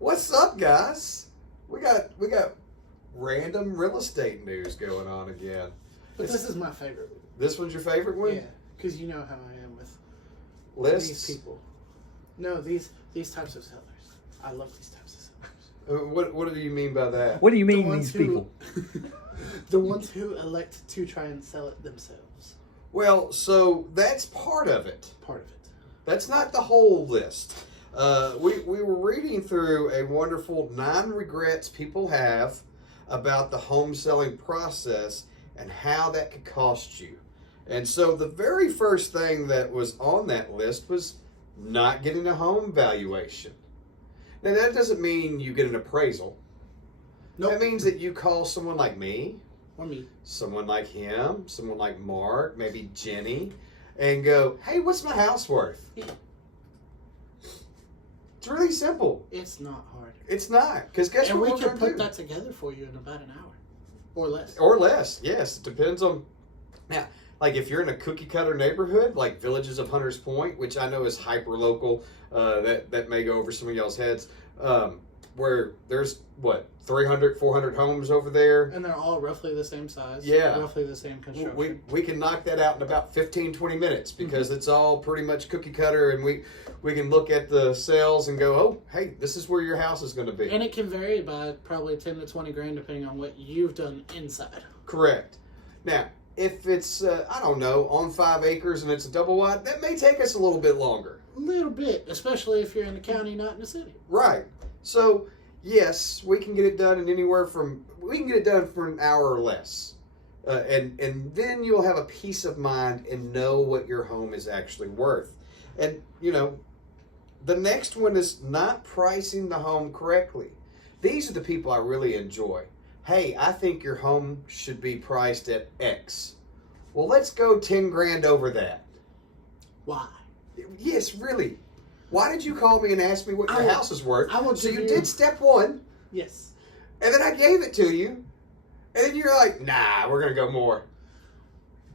What's up, guys? We got random real estate news going on again. But this is my favorite. This one's your favorite one? Yeah, because you know how I am with Lists? these people. No, these types of sellers. I love these types of sellers. What do you mean by that? What do you mean, these people? The ones who elect to try and sell it themselves. Well, so that's part of it. Part of it. That's not the whole list. We were reading through a wonderful 9 regrets people have about the home selling process and how that could cost you. And so the very first thing that was on that list was not getting a home valuation. Now that doesn't mean you get an appraisal. Nope. That means that you call someone like me, Or me. someone like him, someone like Mark, maybe Jenny, and go, hey, what's my house worth? Yeah. It's really simple. It's not hard. It's not, because guess And what we we're can going to put do? that together for you in about an hour. Or less. Or less, yes. It depends on. Now, like if you're in a cookie cutter neighborhood, like Villages of Hunters Point, which I know is hyper local, that may go over some of y'all's heads, where there's, 300, 400 homes over there. And they're all roughly the same size. Yeah. Roughly the same construction. We can knock that out in about 15, 20 minutes because it's all pretty much cookie cutter, and we can look at the sales and go, oh, hey, this is where your house is going to be. And it can vary by probably 10 to 20 grand depending on what you've done inside. Correct. Now, if it's, I don't know, on 5 acres and it's a double wide, that may take us a little bit longer. A little bit, especially if you're in the county, not in the city. Right. So, yes, we can get it done we can get it done for an hour or less. And then you'll have a peace of mind and know what your home is actually worth. And, the next one is not pricing the home correctly. These are the people I really enjoy. Hey, I think your home should be priced at X. Well, let's go 10 grand over that. Why? Yes, really. Why did you call me and ask me what your house is worth? So you did step 1. Yes. And then I gave it to you. And then you're like, nah, we're going to go more.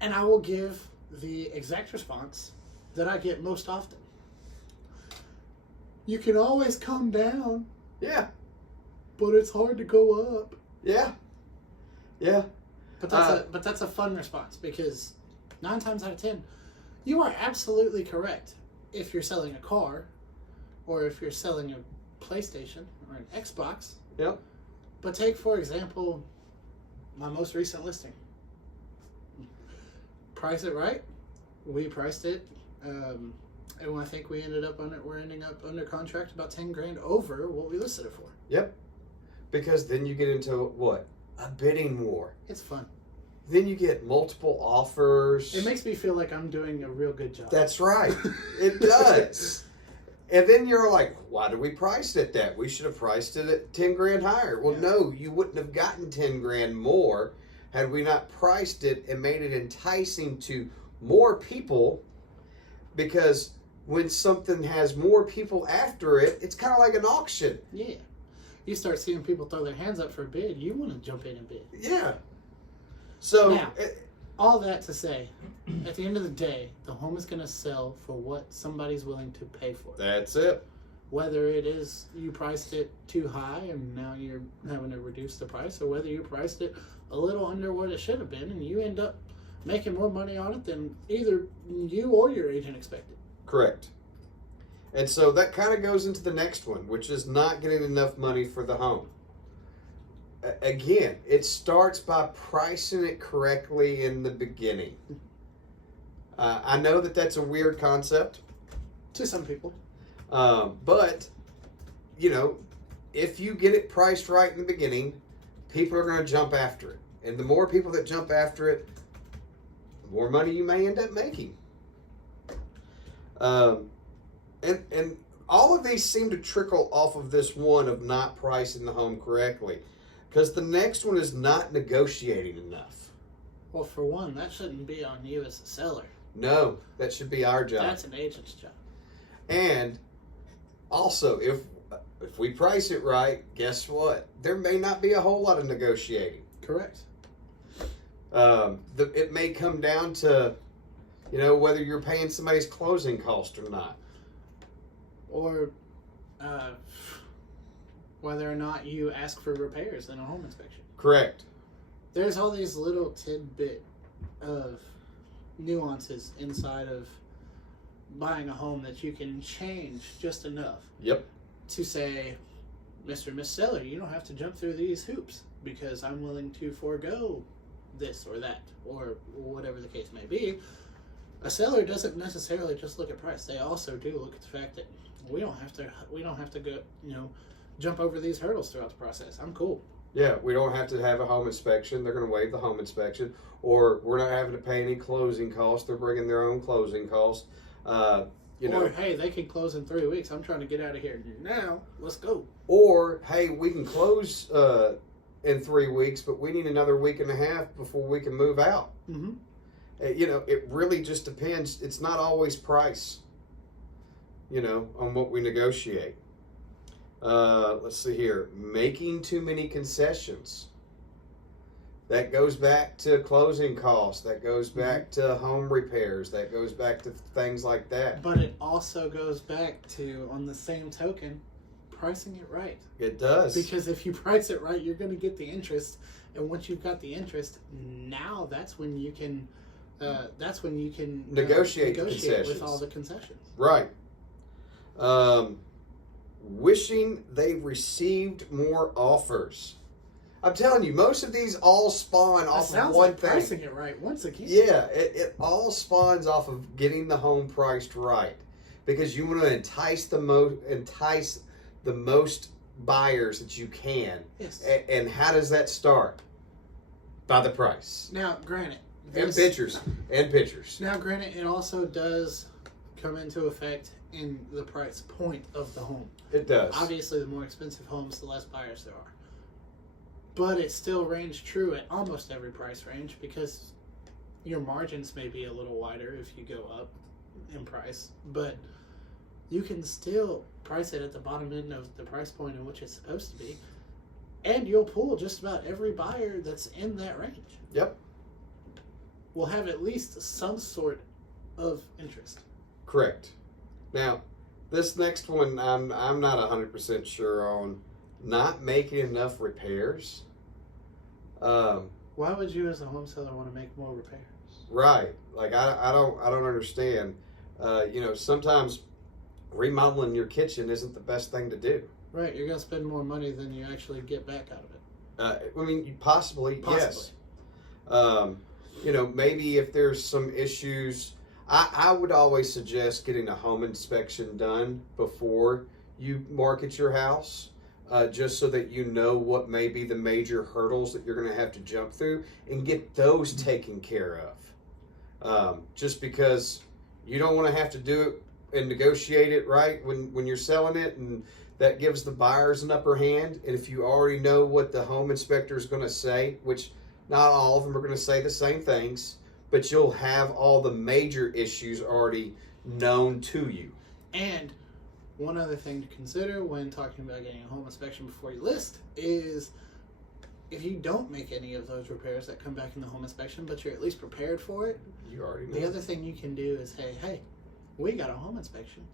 And I will give the exact response that I get most often. You can always come down. Yeah. But it's hard to go up. Yeah. Yeah. But that's a fun response because 9 times out of 10, you are absolutely correct. If you're selling a car, or if you're selling a PlayStation or an Xbox. Yep. But take, for example, my most recent listing. Price it right. We priced it. And I think we're ending up under contract about 10 grand over what we listed it for. Yep. Because then you get into what? A bidding war. It's fun. Then you get multiple offers. It makes me feel like I'm doing a real good job. That's right. It does. And then you're like, why did we price it at that? We should have priced it at 10 grand higher. Well, no, you wouldn't have gotten 10 grand more had we not priced it and made it enticing to more people, because when something has more people after it, it's kind of like an auction. Yeah. You start seeing people throw their hands up for a bid, you want to jump in and bid. Yeah. So, now, all that to say, at the end of the day, the home is going to sell for what somebody's willing to pay for it. That's it. Whether it is you priced it too high and now you're having to reduce the price, or whether you priced it a little under what it should have been and you end up making more money on it than either you or your agent expected. Correct. And so that kind of goes into the next one, which is not getting enough money for the home. Again, it starts by pricing it correctly in the beginning. I know that that's a weird concept. To some people. But, if you get it priced right in the beginning, people are going to jump after it. And the more people that jump after it, the more money you may end up making. And all of these seem to trickle off of this one of not pricing the home correctly. Because the next one is not negotiating enough. Well, for one, that shouldn't be on you as a seller. No, that should be our job. That's an agent's job. And also, if we price it right, guess what? There may not be a whole lot of negotiating. Correct. It may come down to, whether you're paying somebody's closing cost or not. Or whether or not you ask for repairs in a home inspection. Correct. There's all these little tidbit of nuances inside of buying a home that you can change just enough. Yep. To say, Mr. and Miss Seller, you don't have to jump through these hoops because I'm willing to forego this or that or whatever the case may be. A seller doesn't necessarily just look at price. They also do look at the fact that we don't have to go, jump over these hurdles throughout the process. I'm cool. Yeah, we don't have to have a home inspection. They're going to waive the home inspection, or we're not having to pay any closing costs. They're bringing their own closing costs. Or, hey, they can close in 3 weeks. I'm trying to get out of here now. Let's go. Or, hey, we can close in 3 weeks, but we need another week and a half before we can move out. Mm-hmm. It really just depends. It's not always price, on what we negotiate. Let's see here. Making too many concessions. That goes back to closing costs. That goes back to home repairs. That goes back to things like that. But it also goes back to, on the same token, pricing it right. It does. Because if you price it right, you're going to get the interest. And once you've got the interest, now that's when you can negotiate concessions with all the concessions. Right. Wishing they received more offers. I'm telling you, most of these all spawn off of one thing. Pricing it right once again. Yeah, it all spawns off of getting the home priced right, because you want to entice the most buyers that you can. Yes. And how does that start? By the price. Now, granted, And pictures. Now, granted, it also does come into effect in the price point of the home. It does. Obviously, the more expensive homes, the less buyers there are. But it still ranges true at almost every price range, because your margins may be a little wider if you go up in price. But you can still price it at the bottom end of the price point in which it's supposed to be. And you'll pull just about every buyer that's in that range. Yep. Will have at least some sort of interest. Correct. Now, this next one, I'm not 100% sure on. Not making enough repairs. Why would you, as a home seller, want to make more repairs? Right. Like I don't understand. Sometimes remodeling your kitchen isn't the best thing to do. Right. You're gonna spend more money than you actually get back out of it. Possibly. Yes. Maybe if there's some issues, I would always suggest getting a home inspection done before you market your house, just so that you know what may be the major hurdles that you're going to have to jump through and get those taken care of. Just because you don't want to have to do it and negotiate it right when you're selling it, and that gives the buyers an upper hand. And if you already know what the home inspector is going to say, which not all of them are going to say the same things, but you'll have all the major issues already known to you. And one other thing to consider when talking about getting a home inspection before you list is, if you don't make any of those repairs that come back in the home inspection, but you're at least prepared for it, You already know. the other thing you can do is say, hey, we got a home inspection.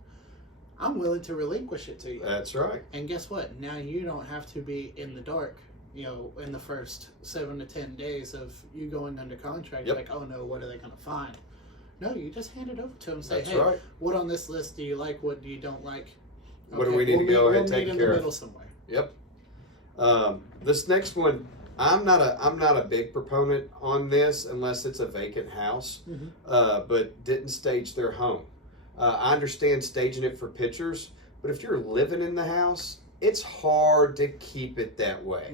I'm willing to relinquish it to you. That's right. And guess what? Now you don't have to be in the dark, in the first 7 to 10 days of you going under contract. Yep. Like, oh no, what are they going to find? No, you just hand it over to them and say, That's hey, right. What on this list do you like? What do you don't like? What do we need to go ahead and take in care the of? middle somewhere. Yep. This next one, I'm not a big proponent on this unless it's a vacant house, but didn't stage their home. I understand staging it for pictures, but if you're living in the house, it's hard to keep it that way.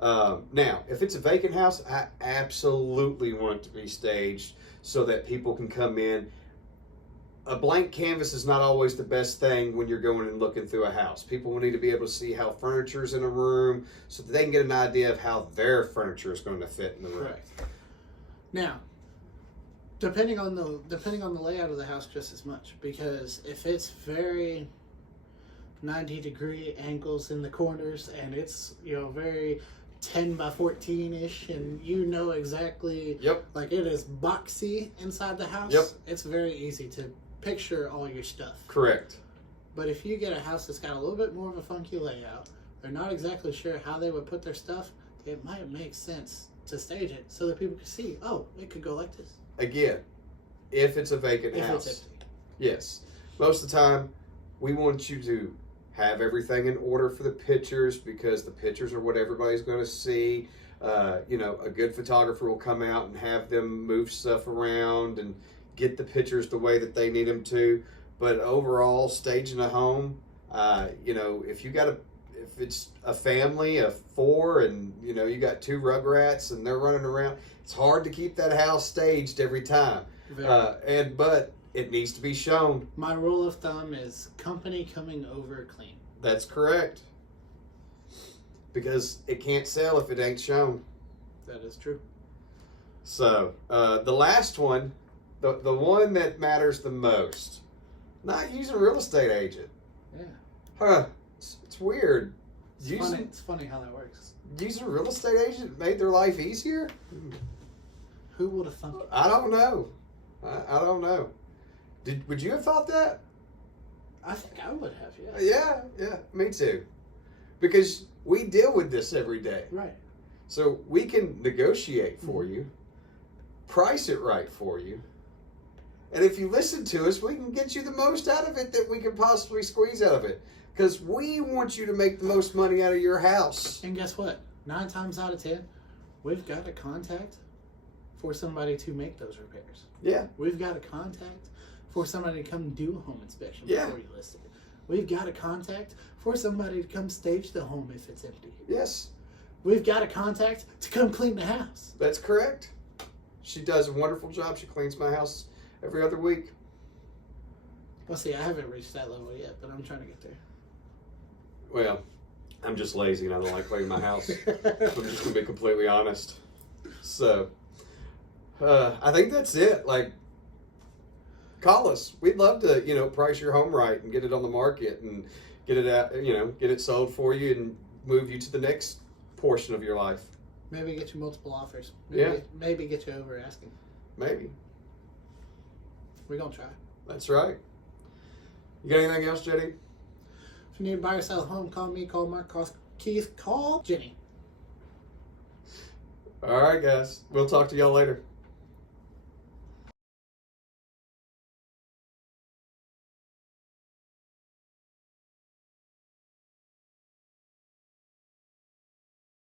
Now, if it's a vacant house, I absolutely want it to be staged so that people can come in. A blank canvas is not always the best thing when you're going and looking through a house. People will need to be able to see how furniture's in a room so that they can get an idea of how their furniture is going to fit in the room. Correct. Now, depending on the layout of the house just as much, because if it's very 90-degree angles in the corners and it's very 10 by 14-ish, and exactly, like it is boxy inside the house, it's very easy to picture all your stuff. Correct. But if you get a house that's got a little bit more of a funky layout, they're not exactly sure how they would put their stuff, it might make sense to stage it so that people can see, oh, it could go like this. Again, if it's a vacant If house. it's empty. Yes. Most of the time, we want you to have everything in order for the pictures because the pictures are what everybody's going to see. A good photographer will come out and have them move stuff around and get the pictures the way that they need them to. But overall, staging a home, if it's a family of 4 and you got 2 rugrats and they're running around, it's hard to keep that house staged every time. But it needs to be shown. My rule of thumb is company coming over clean. That's correct. Because it can't sell if it ain't shown. That is true. So, the last one, the one that matters the most, not using a real estate agent. Yeah. Huh. It's weird. It's funny how that works. Using a real estate agent made their life easier? Who would have thunk it? I don't know. I don't know. Would you have thought that? I think I would have, yeah. Yeah, me too. Because we deal with this every day. Right. So we can negotiate for you, price it right for you, and if you listen to us, we can get you the most out of it that we can possibly squeeze out of it. Because we want you to make the most money out of your house. And guess what? 9 times out of 10, we've got a contact for somebody to make those repairs. Yeah. We've got a contact for somebody to come do a home inspection Yeah. before you list it. We've got a contact for somebody to come stage the home if it's empty. Yes. We've got a contact to come clean the house. That's correct. She does a wonderful job. She cleans my house every other week. Well, see, I haven't reached that level yet, but I'm trying to get there. Well, I'm just lazy and I don't like cleaning my house. I'm just going to be completely honest. So, I think that's it. Like, call us. We'd love to, price your home right and get it on the market and get it out, get it sold for you and move you to the next portion of your life. Maybe get you multiple offers. Maybe get you over asking. Maybe. We're going to try. That's right. You got anything else, Jetty? If you need to buy or sell a home, call me, call Mark, call Keith, call Jenny. All right, guys. We'll talk to y'all later.